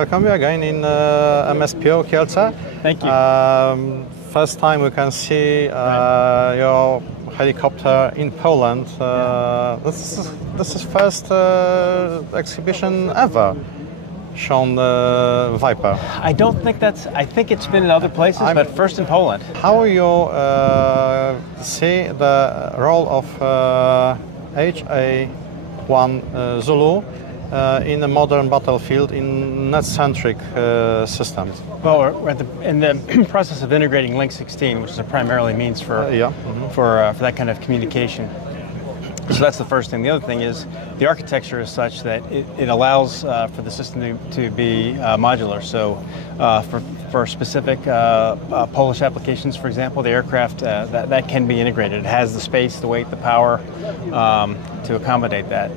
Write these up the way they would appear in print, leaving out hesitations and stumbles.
welcome you again in MSPO Kielce. Thank you. First time we can see your helicopter in Poland. This is first exhibition ever shown Viper. I don't think I think it's been in other places, but first in Poland. How you see the role of AH-1Z in a modern battlefield in net-centric systems? Well, we're in the process of integrating Link 16, which is a primarily means for for that kind of communication. So that's the first thing. The other thing is the architecture is such that it allows for the system to be modular. So for specific Polish applications, for example, the aircraft that can be integrated. It has the space, the weight, the power to accommodate that.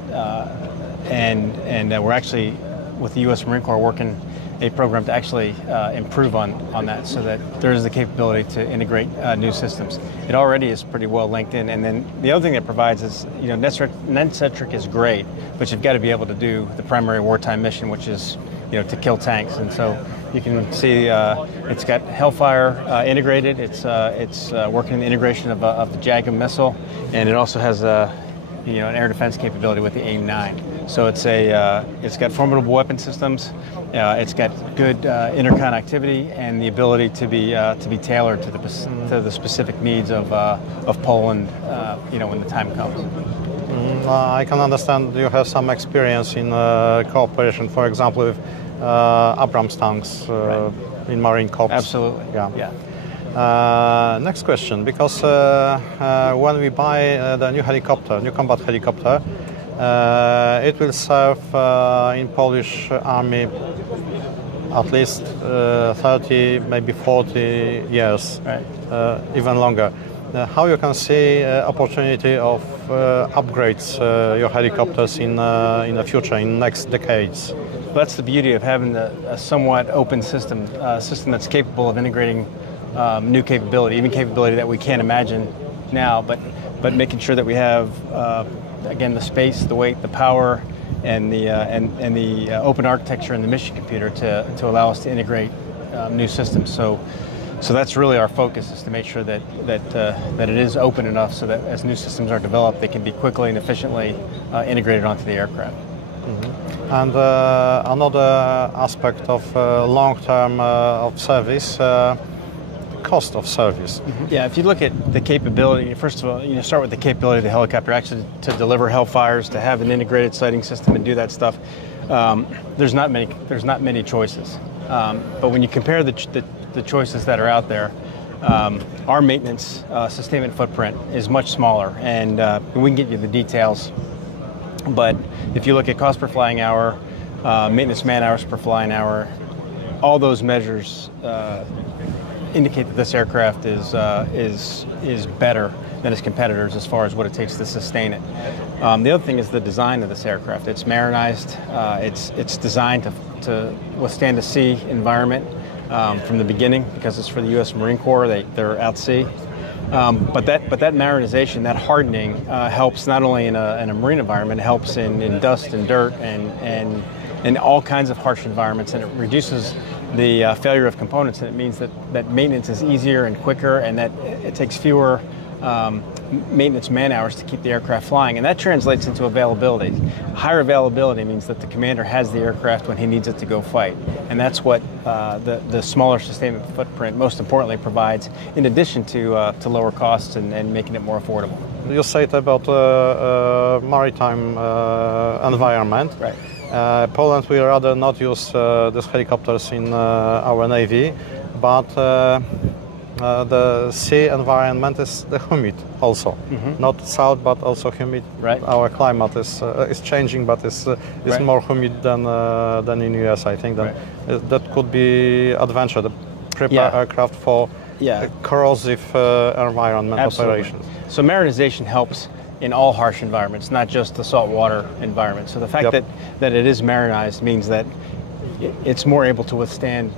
And we're actually, with the U.S. Marine Corps, working a program to actually improve on that, so that there is the capability to integrate new systems. It already is pretty well linked in, and then the other thing that provides is, net-centric is great, but you've got to be able to do the primary wartime mission, which is, to kill tanks. And so you can see it's got Hellfire integrated. It's working in the integration of the JAGM missile, and it also has an air defense capability with the AIM-9. So it's got formidable weapon systems. It's got good interconnectivity and the ability to be tailored to the specific needs of Poland, when the time comes. I can understand you have some experience in cooperation, for example, with Abrams tanks in Marine Corps. Absolutely. Yeah. Next question, because when we buy the new combat helicopter, it will serve in Polish Army at least 30, maybe 40 years, even longer. How you can see opportunity of upgrades your helicopters in the future, in next decades? That's the beauty of having a somewhat open system that's capable of integrating new capability, even capability that we can't imagine now, but making sure that we have again, the space, the weight, the power, and the open architecture and the mission computer to allow us to integrate new systems. So that's really our focus, is to make sure that it is open enough so that as new systems are developed, they can be quickly and efficiently integrated onto the aircraft. Mm-hmm. And another aspect of long-term of service. Cost of service. Yeah, if you look at the capability, first of all, start with the capability of the helicopter actually to deliver Hellfires, to have an integrated sighting system and do that stuff. There's not many choices. But when you compare the choices that are out there, our maintenance sustainment footprint is much smaller, and we can get you the details. But if you look at cost per flying hour, maintenance man hours per flying hour, all those measures indicate that this aircraft is better than its competitors as far as what it takes to sustain it. The other thing is the design of this aircraft. It's marinized. It's designed to withstand a sea environment from the beginning, because it's for the U.S. Marine Corps. They're out sea. But that marinization, that hardening, helps not only in a marine environment, it helps in dust and dirt and all kinds of harsh environments, and it reduces the failure of components, and it means that maintenance is easier and quicker, and that it takes fewer maintenance man hours to keep the aircraft flying, and that translates into availability. Higher availability means that the commander has the aircraft when he needs it to go fight, and that's what the smaller sustainment footprint most importantly provides, in addition to lower costs and making it more affordable. You said about maritime environment. Right. Poland will rather not use these helicopters in our Navy, but the sea environment is humid also. Mm-hmm. Not south, but also humid. Right. Our climate is changing, but is more humid than in US, I think. That could be adventure, to prepare aircraft for corrosive environment operations. So marinization helps in all harsh environments, not just the saltwater environment. So the fact that it is marinized means that it's more able to withstand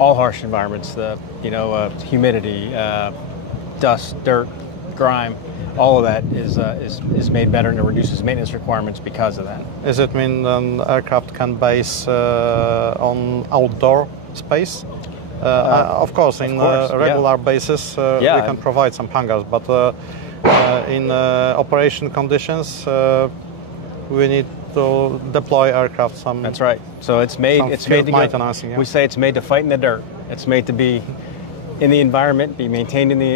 all harsh environments, humidity, dust, dirt, grime, all of that is made better, and it reduces maintenance requirements because of that. Does it mean an aircraft can base on outdoor space? Of course, in regular basis, we can provide some hangars, but in operation conditions, we need to deploy aircraft. That's right. So it's made. It's made to maintenance. We say it's made to fight in the dirt. It's made to be in the environment, be maintained in the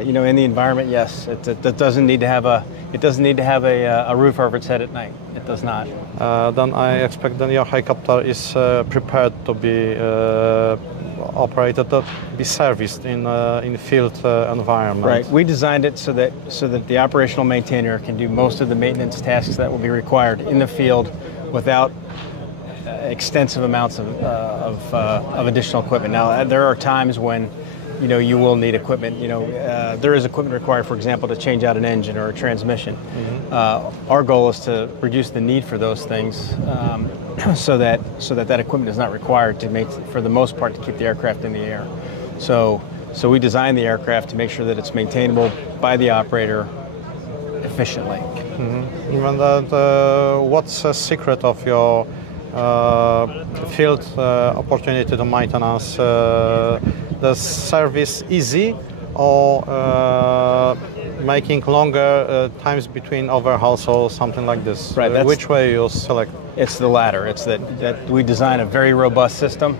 in the environment. Yes, it doesn't need to have a. It doesn't need to have a roof over its head at night. It does not. Then I expect that your helicopter is prepared to be operated, to be serviced in field environment. Right. We designed it so that the operational maintainer can do most of the maintenance tasks that will be required in the field without extensive amounts of additional equipment. Now, there are times when you will need equipment. There is equipment required, for example, to change out an engine or a transmission. Mm-hmm. Our goal is to reduce the need for those things, so that equipment is not required to make, for the most part, to keep the aircraft in the air. So we design the aircraft to make sure that it's maintainable by the operator efficiently. Mm-hmm. And what's the secret of your field opportunity to maintenance? The service easy, or making longer times between overhauls or something like this? Right. Which way you select? It's the latter. It's that we design a very robust system,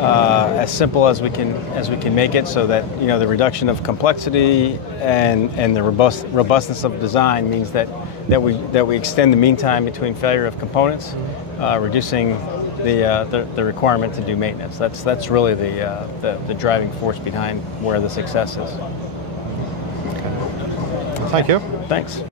as simple as we can make it, so that the reduction of complexity and the robustness of design means that we extend the mean time between failure of components, reducing the requirement to do maintenance. That's really the driving force behind where the success is. Okay. Thank you. Thanks.